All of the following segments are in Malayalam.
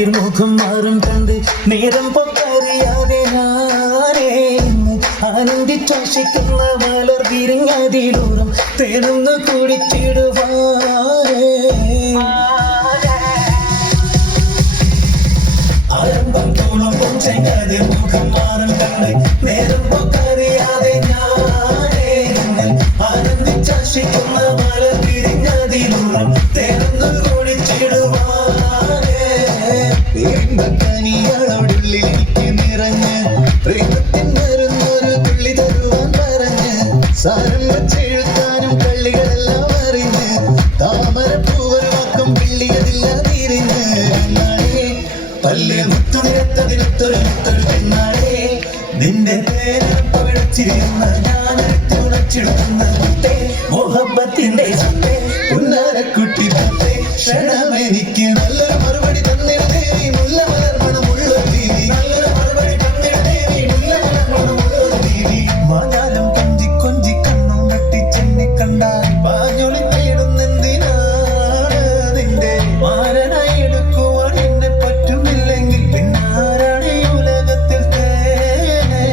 കതിർമുഖം മാറും കണ്ട് നേരം പൊക്കറിയാതെ ഞാനേ ആനന്ദിച്ചോഷിക്കുന്ന മലർ വിരിഞ്ഞതിലൂറും തേനൊന്ന് കുടിച്ചിടുവാനേ ആരംഭം തോളം പൊഞ്ചൻ കതിർമുഖം മാറും കണ്ട് നേരം പൊക്കറിയാതെ ഞാനേ ആനന്ദിച്ചോഷിക്കുന്ന മലർ വിരിഞ്ഞതിലൂറും തേനൊന്ന് കുടിച്ചിടുവാനേ കനികളോടുള്ളിലേക്ക് നിറഞ്ഞ് പ്രേമത്തിൻ വരുന്നൊരു തുള്ളി തരുവാൻ പറഞ്ഞ് സാരം വച്ചെഴുത്താനും കള്ളികളെല്ലാം അറിഞ്ഞ് താമരപ്പൂവൊരു വക്കം പിള്ളിയതില്ല തിരിഞ്ഞ് പല്ല് മുത്തു നിരത്തതിനൊത്തൊരു പെണ്ണാടേ നിന്റെ തേനപ്പഴച്ചിരുന്ന ഞാനെടുത്ത് ഉണച്ചിടുന്ന മുത്തേ മൊഹബത്തിന്റെ സത്തേ ഉന്നാരക്കുട്ടി തത്തേ ക്ഷണമെനിക്ക് നല്ലൊരു മറുപടി തന്നിടേ മുല്ല മലർമണമുള്ള ദേവി നല്ലൊരു മറുപടി തന്നിടേ മുല്ല മലർമണമുള്ള ദേവി മാനാലും കൊഞ്ചി കൊഞ്ചി കണ്ണും വെട്ടിച്ചെന്നെ കണ്ടാൽ പാഞ്ഞൊളി തേടുന്നെന്തിനാണ് നിന്റെ മാരനായി എടുക്കുവാൻ എന്നെ പറ്റുന്നില്ലെങ്കിൽ പിന്നാരാണ് ഈ ഉലകത്തിൽ തേനേ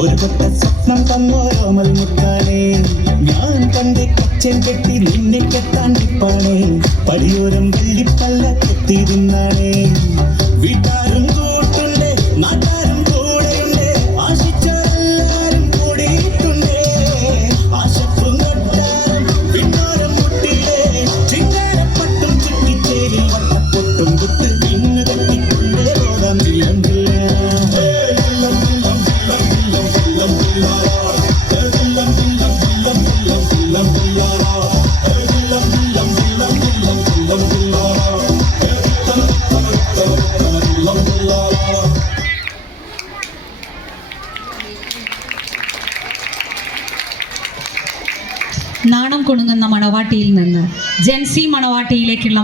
ഒരു കൊട്ട സ്വപ്നം തന്നോരോമൽ മുട്ടാനേ ഞാൻ കണ്ട് കച്ചൻ കെട്ടി നിന്നെ കെട്ടാണ്ടിപ്പാണേ പടിയോരം വെള്ളിപ്പല്ല കെട്ടിയിരുന്നാണേ വീട്ടാരും കൂട്ടുണ്ട് നാട്ടാരും കൂടെയുണ്ട് ആശിച്ചവരെല്ലാരും കൂടിയിട്ടുണ്ട് ആശപ്പും കൊട്ടാരം പിന്നോരം മുട്ടിലേ ചിങ്കാരപ്പട്ടും ചുറ്റിച്ചേരി വട്ടപ്പൊട്ടും കുത്ത് ഇന്ന് തട്ടിക്കൊണ്ടേ പോകാൻ നാണം കുണുങ്ങുന്ന മണവാട്ടിയിൽ നിന്ന് ജെൻസി മണവാട്ടിയിലേക്കുള്ള